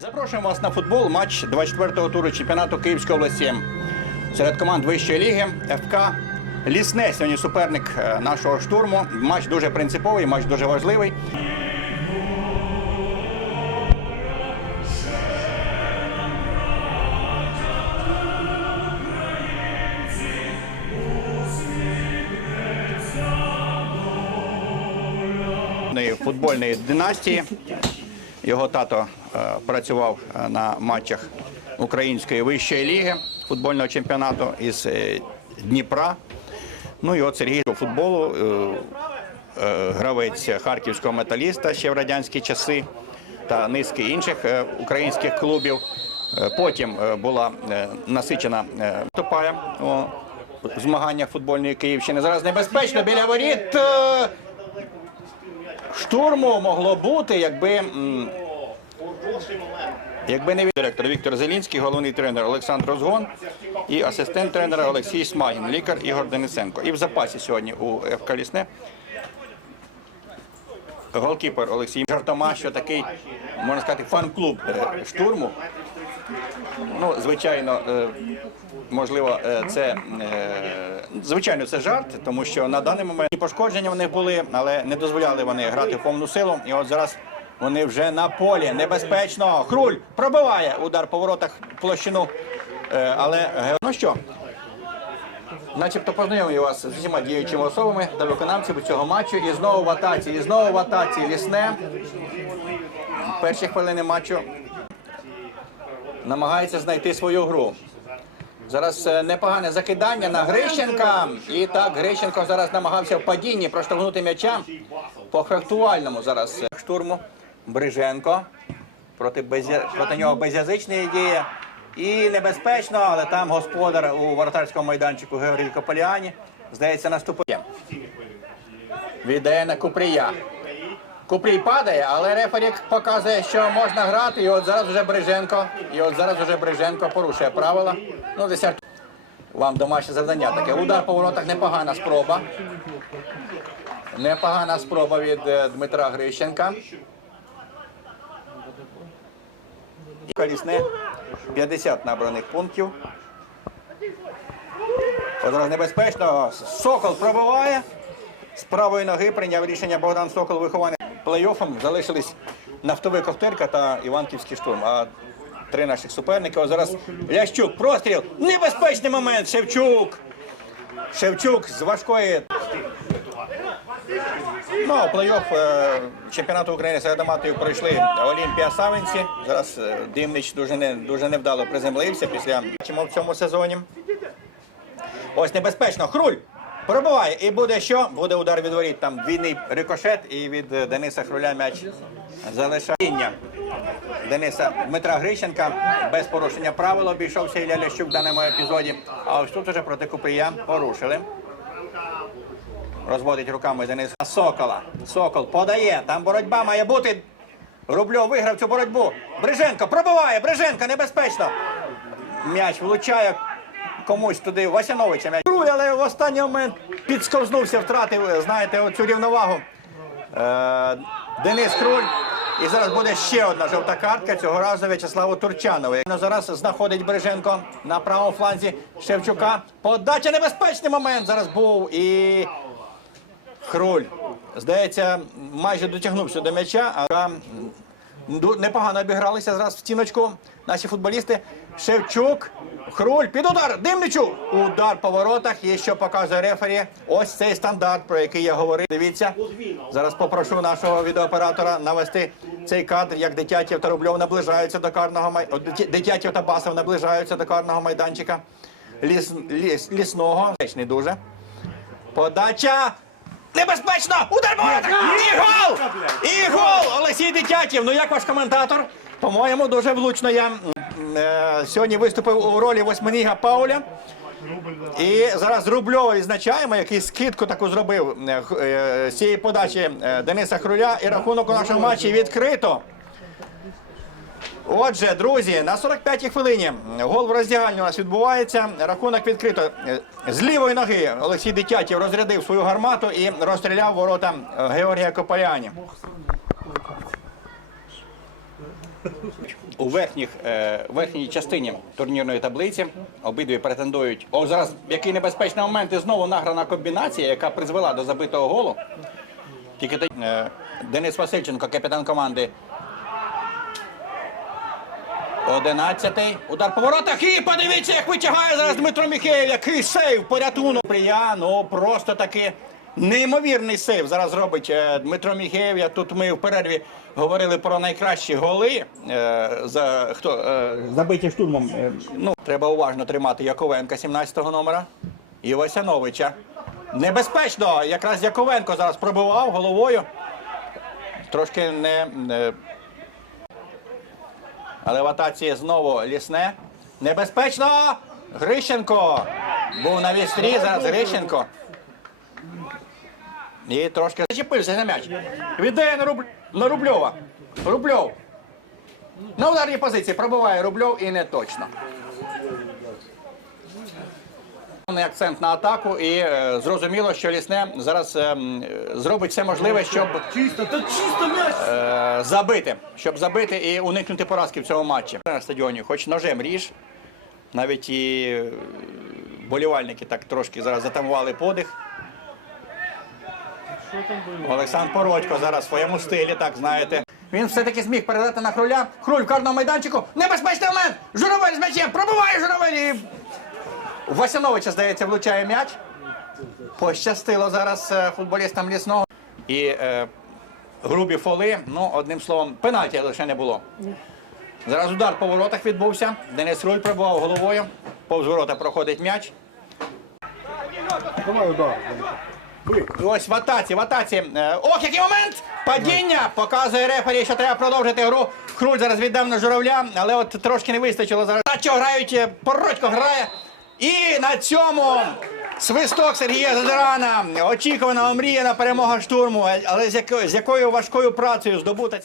Запрошуємо вас на футбол. Матч 24-го туру чемпіонату Київської області серед команд вищої ліги ФК Лісне. Сьогодні суперник е, нашого штурму. Матч дуже принциповий, матч дуже важливий. футбольної династії. Його тато працював е, на матчах Української вищої ліги футбольного чемпіонату із е, Дніпра. Ну і от Сергій по футболу, е, е, гравець харківського металіста ще в радянські часи та низки інших е, українських клубів. Е, Потім е, була е, насичена е, Топая у змаганнях футбольної Київщини. Зараз небезпечно біля воріт. е, Штурму могло бути, якби. Якби не від- директор Віктор Зелінський, головний тренер Олександр Розгон і асистент тренера Олексій Смагін, лікар Ігор Денисенко. І в запасі сьогодні у ФК Лісне голкіпер Олексій Жартома, що такий, можна сказати, фан-клуб е, штурму. Ну, звичайно, е, можливо, е, це звичайно це жарт, тому що на даний момент пошкодження в них були, але не дозволяли вони грати повну силу. І от зараз вони вже на полі небезпечно. Хруль пробиває удар по воротах площину. Е, Але ну що? Начебто познайомлю вас з усіма діючими особами та виконавцями цього матчу. І знову в атаці, і знову в атаці лісне. Перші хвилини матчу намагається знайти свою гру. Зараз е, непогане закидання на Грищенка. І так, Грищенко зараз намагався в падінні проштовхнути м'яча по фехтувальному зараз е, штурму. Бриженко. Проти, безя... Проти нього безязичний діє. І небезпечно, але там господар у воротарському майданчику Георгій Кополіані. Здається, наступає. Віддає на Купрія. Купрій падає, але рефері показує, що можна грати. І от зараз вже Бриженко. І от зараз вже Бриженко порушує правила. Ну, десять. Вам домашнє завдання таке. Удар по воротах непогана спроба. Непогана спроба від е, Дмитра Грищенка. І Колісне 50 набраних пунктів. Зараз небезпечно. Сокол пробиває. З правої ноги прийняв рішення Богдан Сокол вихований плей-оффом. Залишились нафтовий ковтерка та Іванківський штурм. А три наших суперники. Ось зараз Лящук, простріл. Небезпечний момент. Шевчук. Шевчук з важкої. Ну, плей-офф е, чемпіонату України серед аматорів пройшли Олімпія Савинці. Зараз е, Димнич дуже, не, дуже невдало приземлився після чому в цьому сезоні. Ось небезпечно. Хруль пробиває. І буде що? Буде удар від воріт. Там двійний рикошет і від е, Дениса Хруля м'яч залишання. Дениса Дмитра Грищенка без порушення правил обійшовся Ілля Лящук в даному епізоді. А ось тут уже проти Купрія порушили. Розводить руками Денис Сокола. Сокол подає. Там боротьба має бути. Рубльов виграв цю боротьбу. Бриженко пробиває. Бриженко небезпечно. М'яч влучає комусь туди. Васяновича м'яч. Але в останній момент підсковзнувся, втратив, знаєте, оцю рівновагу. Е, Денис Круль. І зараз буде ще одна жовта картка, цього разу В'ячеславу Турчанову. Ну, Зараз знаходить Бриженко на правому фланзі Шевчука. Подача небезпечний момент зараз був. І Хруль, здається, майже дотягнувся до м'яча, а непогано обігралися зараз в стіночку наші футболісти. Шевчук, Хруль, під удар, Димничу. Удар по воротах, є що показує рефері. Ось цей стандарт, про який я говорив. Дивіться, зараз попрошу нашого відеооператора навести цей кадр, як Дитятів та Рубльов наближаються до карного май... о, Дитя- та Басов наближаються до карного майданчика ліс... Ліс... лісного. Не дуже. Подача. Небезпечно! Удар по! І гол! І гол! Олексій Дитятів. Ну як ваш коментатор? По-моєму, дуже влучно я е, сьогодні виступив у ролі восьминіга Пауля. І зараз Рубльова відзначаємо, який скидку таку зробив е, е, з цієї подачі е, Дениса Хруля. І рахунок у нашому матчі відкрито. Отже, друзі, на 45-й хвилині гол в роздягальні у нас відбувається. Рахунок відкрито. З лівої ноги Олексій Дитятів розрядив свою гармату і розстріляв ворота Георгія Кополяні. У верхніх, е, верхній частині турнірної таблиці обидві претендують. О, зараз який небезпечний момент і знову награна комбінація, яка призвела до забитого голу. Тільки е, Денис Васильченко, капітан команди. Одинадцятий. Удар по воротах. І подивіться, як витягає зараз Дмитро Міхеєв. Який сейв порятунок. Прия, ну просто таки неймовірний сейв. Зараз робить е, Дмитро Міхеєв. Я тут ми в перерві говорили про найкращі голи. Е, за, хто, е, забиті штурмом. Ну, треба уважно тримати Яковенка 17-го номера і Васяновича. Небезпечно. Якраз Яковенко зараз пробивав головою. Трошки не. Але в знову лісне. Небезпечно! Грищенко! Був на вістрі, зараз Грищенко. І трошки зачепився на м'яч. Віддає на, Руб... на Рубльова. Рубльов. На ударній позиції пробиває Рубльов і не точно. Акцент на атаку і е, зрозуміло, що лісне зараз е, зробить все можливе, щоб Чисто, та чисто е, забити, щоб забити і уникнути поразки в цьому матчі. На стадіоні, хоч ножем ріж, навіть і е, болівальники так трошки зараз затамували подих. Олександр Породько зараз в своєму стилі, так знаєте. Він все-таки зміг передати на кроля. Круль в карному майданчику. Небезпечний момент! Журавель з м'ячем! Пробиває Журавель! І... Васяновича, здається, влучає м'яч. Пощастило зараз е, футболістам лісного. І е, грубі фоли, ну, одним словом, пенальті лише не було. Зараз удар по воротах відбувся. Денис Руль пробував головою. Повз ворота проходить м'яч. Давай удар. І Ось в атаці, в атаці. Е, Ох, який момент! Падіння! Показує рефері, що треба продовжити гру. Круль зараз віддав на журавля, але от трошки не вистачило зараз. А що грають? е, Породько грає. І на цьому свисток Сергія Задирана. Очікувана омріяна перемога штурму. Але з якою, з якою важкою працею здобута.